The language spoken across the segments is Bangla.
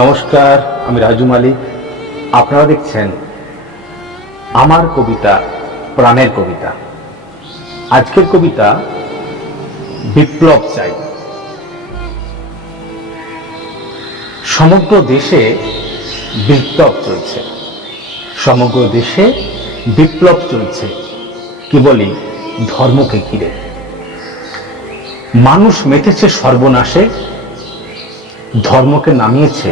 নমস্কার, আমি রাজু মালিক। আপনারা দেখছেন আমার কবিতা, প্রাণের কবিতা। আজকের কবিতা বিপ্লব চাই। সমগ্র দেশে বিপ্লব চলছে, সমগ্র দেশে বিপ্লব চলছে কেবলই ধর্মকে ঘিরে। মানুষ মেতেছে সর্বনাশে, ধর্মকে নামিয়েছে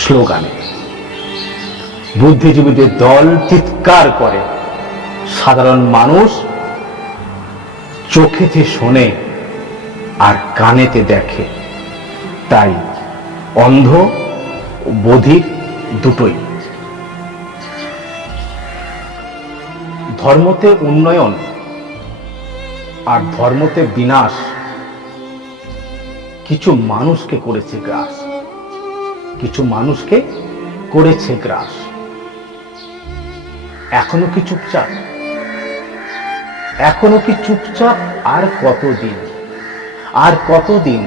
স্লোগানে। বুদ্ধিজীবীদের দল চিৎকার করে, সাধারণ মানুষ চোখেতে শোনে আর কানেতে দেখে। তাই অন্ধ ও বধির দুটোই। ধর্মতে উন্নয়ন আর ধর্মতে বিনাশ কিছু মানুষকে করেছে গ্রাস, কিছু মানুষকে করেছে গ্রাস। এখনো কি চুপচাপ? এখনো কি চুপচাপ? আর কতদিন, আর কতদিন?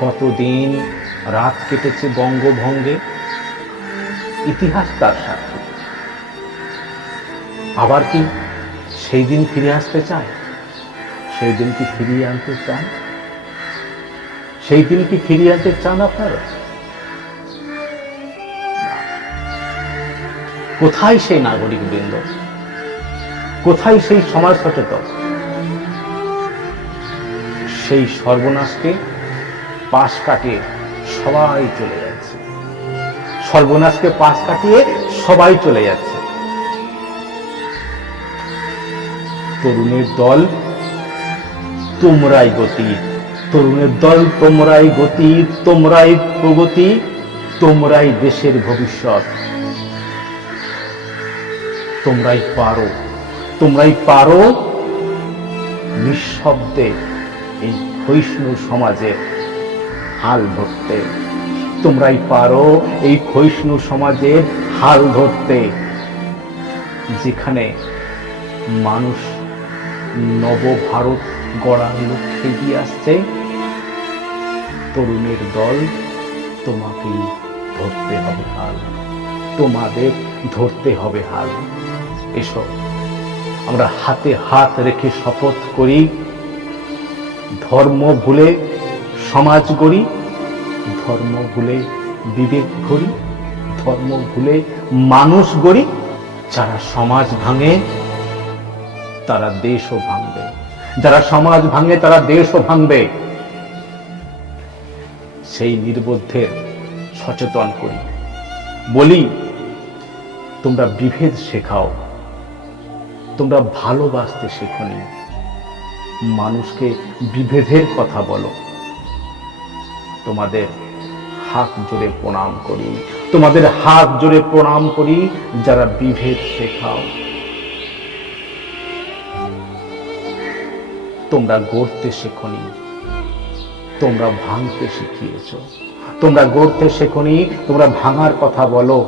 কতদিন রাত কেটেছে বঙ্গভঙ্গে, ইতিহাস তার সাক্ষী। আবার কি সেই দিন ফিরে আসতে চায়? সেই দিন কি ফিরিয়ে আনতে চান? সেই দিন কি ফিরিয়ে আনতে চান আপনারা? কোথায় সেই নাগরিক বৃন্দ? কোথায় সেই সমাজ সচেতন? সেই সর্বনাশকে পাশ কাটিয়ে সবাই চলে যাচ্ছে, সর্বনাশকে পাশ কাটিয়ে সবাই চলে যাচ্ছে। তরুণের দল তোমরাই গতি, তরুণের দল তোমরাই গতি, তোমরাই প্রগতি, তোমরাই দেশের ভবিষ্যৎ। তোমরাই পারো, তোমরাই পারো নিঃশব্দে এই ক্ষয়িষ্ণু সমাজের হাল ধরতে। তোমরাই পারো এই ক্ষয়িষ্ণু সমাজের হাল ধরতে, যেখানে মানুষ নবভারত গড়ার লক্ষ্যে এগিয়ে আসছে। তরুণের দল, তোমাকেই ধরতে হবে হাল, তোমাদের ধরতে হবে হাল। এসো আমরা হাতে হাত রেখে শপথ করি, ধর্ম ভুলে সমাজ গড়ি, ধর্ম ভুলে বিবেক গড়ি, ধর্ম ভুলে মানুষ গড়ি। যারা সমাজ ভাঙে তারা দেশও ভাঙবে, যারা সমাজ ভাঙে তারা দেশও ভাঙবে। সেই নির্বোধের সচেতন করি, বলি তোমরা বিভেদ শেখাও, তোমরা ভালোবাসতে শেখনি, মানুষকে বিভেদের কথা বলো। তোমাদের হাত জোড়ে প্রণাম করি, তোমাদের হাত জোড়ে প্রণাম করি যারা বিভেদ শেখাও। তোমরা গড়তে শেখনি, তোমরা ভাঙতে শিখিয়েছ। তোমরা গড়তে শেখনি, তোমরা ভাঙার কথা বলো।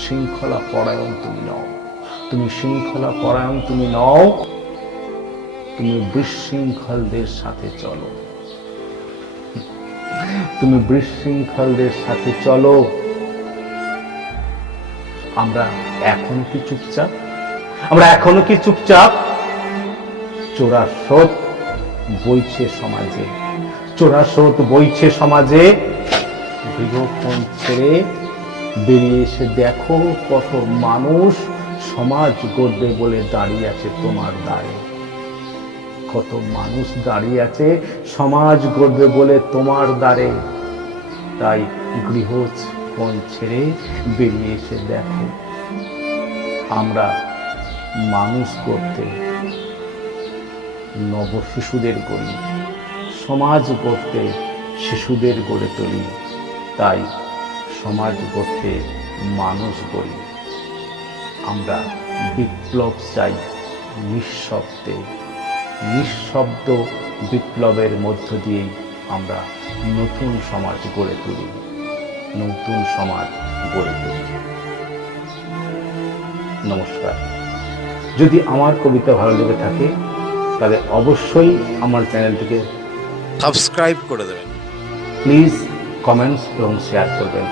শৃঙ্খলা পরায়ণ তুমি নও, তুমি শৃঙ্খলা পরায়ণ তুমি নও, তুমি বিশৃঙ্খলদের সাথে চলো, তুমি বিশৃঙ্খলদের সাথে চলো। আমরা এখনো কি চুপচাপ? আমরা এখনো কি চুপচাপ? চোরা স্রোত বইছে সমাজে, চোরা স্রোত বইছে সমাজে। গৃহকোণ ছেড়ে বেরিয়ে এসে দেখো কত মানুষ সমাজ গড়বে বলে দাঁড়িয়ে আছে তোমার দ্বারে। কত মানুষ দাঁড়িয়ে আছে সমাজ গড়বে বলে তোমার দ্বারে। তাই গৃহকোণ ছেড়ে বেরিয়ে এসে দেখো, আমরা মানুষ গড়তে নব শিশুদের গড়ি, সমাজ গড়তে শিশুদের গড়ে তুলি। তাই সমাজ গড়তে মানুষ গড়ি। আমরা বিপ্লব চাই নিঃশব্দে, নিঃশব্দ বিপ্লবের মধ্য দিয়েই আমরা নতুন সমাজ গড়ে তুলি, নতুন সমাজ গড়ে তুলি। নমস্কার। যদি আমার কবিতা ভালো লেগে থাকে তাহলে অবশ্যই আমার চ্যানেলটিকে সাবস্ক্রাইব করে দেবেন। প্লিজ কমেন্টস এবং শেয়ার করবেন।